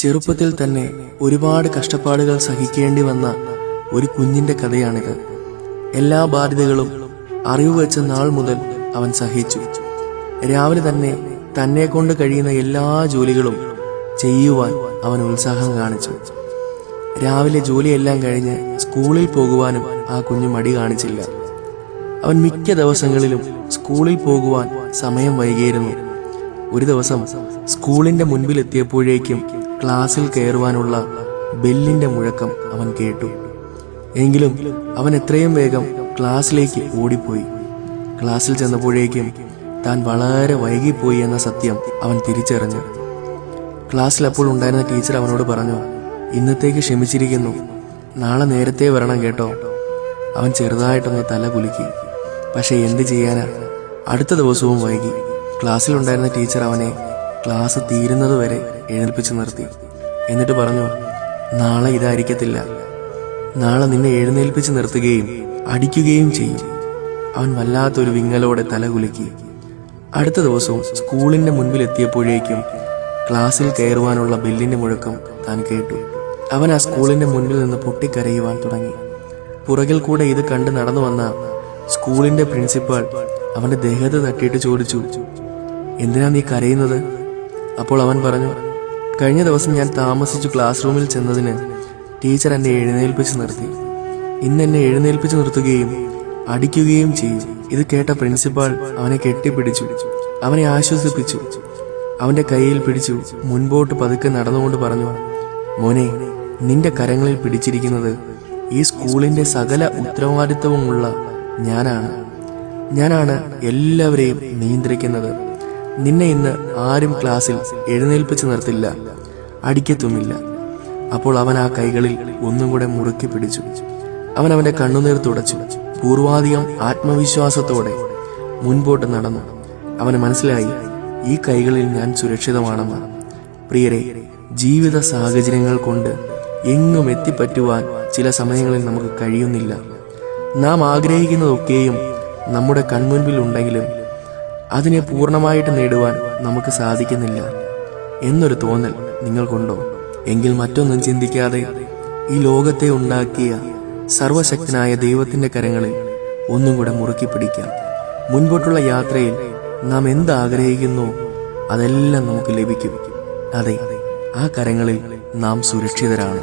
ചെറുപ്പത്തിൽ തന്നെ ഒരുപാട് കഷ്ടപ്പാടുകൾ സഹിക്കേണ്ടി വന്ന ഒരു കുഞ്ഞിന്റെ കഥയാണിത്. എല്ലാ ബാധ്യതകളും അറിവ് വെച്ച നാൾ മുതൽ അവൻ സഹിച്ചു. രാവിലെ തന്നെ കൊണ്ട് കഴിയുന്ന എല്ലാ ജോലികളും ചെയ്യുവാൻ അവൻ ഉത്സാഹം കാണിച്ചു. രാവിലെ ജോലിയെല്ലാം കഴിഞ്ഞ് സ്കൂളിൽ പോകുവാനും ആ കുഞ്ഞു മടി കാണിച്ചില്ല. അവൻ മിക്ക ദിവസങ്ങളിലും സ്കൂളിൽ പോകുവാൻ സമയം വൈകിയിരുന്നു. ഒരു ദിവസം സ്കൂളിന്റെ മുൻപിൽ എത്തിയപ്പോഴേക്കും ക്ലാസ്സിൽ കയറുവാനുള്ള ബെല്ലിന്റെ മുഴക്കം അവൻ കേട്ടു. എങ്കിലും അവൻ എത്രയും വേഗം ക്ലാസ്സിലേക്ക് ഓടിപ്പോയി. ക്ലാസ്സിൽ ചെന്നപ്പോഴേക്കും താൻ വളരെ വൈകിപ്പോയി എന്ന സത്യം അവൻ തിരിച്ചറിഞ്ഞു. ക്ലാസ്സിൽ അപ്പോൾ ഉണ്ടായിരുന്ന ടീച്ചർ അവനോട് പറഞ്ഞു, ഇന്നത്തേക്ക് ക്ഷമിച്ചിരിക്കുന്നു, നാളെ നേരത്തെ വരണം കേട്ടോ. അവൻ ചെറുതായിട്ടൊന്ന് തല കുലുക്കി. പക്ഷെ എന്ത് ചെയ്യാനാ, അടുത്ത ദിവസവും വൈകി. ക്ലാസ്സിലുണ്ടായിരുന്ന ടീച്ചർ അവനെ ക്ലാസ് തീരുന്നത് വരെ എഴുന്നേൽപ്പിച്ചു നിർത്തി. എന്നിട്ട് പറഞ്ഞു, നാളെ ഇതായിരിക്കത്തില്ല, നാളെ നിന്നെ എഴുന്നേൽപ്പിച്ച് നിർത്തുകയും അടിക്കുകയും ചെയ്യും. അവൻ വല്ലാത്തൊരു വിങ്ങലോടെ തല കുലുക്കി. അടുത്ത ദിവസവും സ്കൂളിന്റെ മുൻപിൽ എത്തിയപ്പോഴേക്കും ക്ലാസ്സിൽ കയറുവാനുള്ള ബെല്ലിന്റെ മുഴക്കം താൻ കേട്ടു. അവൻ ആ സ്കൂളിന്റെ മുൻപിൽ നിന്ന് പൊട്ടിക്കരയുവാൻ തുടങ്ങി. പുറകിൽ കൂടെ ഇത് കണ്ട് നടന്നു വന്ന സ്കൂളിന്റെ പ്രിൻസിപ്പാൾ അവന്റെ ദേഹത്ത് തട്ടിയിട്ട് ചോദിച്ചു, എന്തിനാ നീ കരയുന്നത്? അപ്പോൾ അവൻ പറഞ്ഞു, കഴിഞ്ഞ ദിവസം ഞാൻ താമസിച്ചു ക്ലാസ് റൂമിൽ ചെന്നതിന് ടീച്ചർ എന്നെ എഴുന്നേൽപ്പിച്ച് നിർത്തി. ഇന്ന് എന്നെ എഴുന്നേൽപ്പിച്ച് നിർത്തുകയും അടിക്കുകയും ചെയ്യും. ഇത് കേട്ട പ്രിൻസിപ്പാൾ അവനെ കെട്ടിപ്പിടിച്ചു, അവനെ ആശ്വസിപ്പിച്ചു. അവന്റെ കയ്യിൽ പിടിച്ചു മുൻപോട്ട് പതുക്കെ നടന്നുകൊണ്ട് പറഞ്ഞു, മോനെ, നിന്റെ കരങ്ങളിൽ പിടിച്ചിരിക്കുന്നത് ഈ സ്കൂളിന്റെ സകല ഉത്തരവാദിത്വമുള്ള ഞാനാണ് എല്ലാവരെയും നിയന്ത്രിക്കുന്നത്. നിന്നെ ഇന്ന് ആരും ക്ലാസ്സിൽ എഴുന്നേൽപ്പിച്ച് നിർത്തില്ല, അടിക്കത്തുമില്ല. അപ്പോൾ അവൻ ആ കൈകളിൽ ഒന്നും കൂടെ മുറുക്കി പിടിച്ചു. അവൻ അവന്റെ കണ്ണുനീർ തുടച്ചു. പൂർവാധികം ആത്മവിശ്വാസത്തോടെ മുൻപോട്ട് നടന്നു. അവന് മനസ്സിലായി, ഈ കൈകളിൽ ഞാൻ സുരക്ഷിതമാണെന്ന്. പ്രിയരെ, ജീവിത സാഹചര്യങ്ങൾ കൊണ്ട് എങ്ങും എത്തിപ്പറ്റുവാൻ ചില സമയങ്ങളിൽ നമുക്ക് കഴിയുന്നില്ല. നാം ആഗ്രഹിക്കുന്നതൊക്കെയും നമ്മുടെ കൺമുൻപിൽ ഉണ്ടെങ്കിലും അതിനെ പൂർണ്ണമായിട്ട് നേടുവാൻ നമുക്ക് സാധിക്കുന്നില്ല എന്നൊരു തോന്നൽ നിങ്ങൾക്കുണ്ടോ? എങ്കിൽ മറ്റൊന്നും ചിന്തിക്കാതെ ഈ ലോകത്തെ ഉണ്ടാക്കിയ സർവശക്തനായ ദൈവത്തിന്റെ കരങ്ങളിൽ ഒന്നും കൂടെ മുറുക്കി പിടിക്കാം. മുൻപോട്ടുള്ള യാത്രയിൽ നാം എന്താഗ്രഹിക്കുന്നു അതെല്ലാം നമുക്ക് ലഭിക്കും. അതെ, ആ കരങ്ങളിൽ നാം സുരക്ഷിതരാണ്.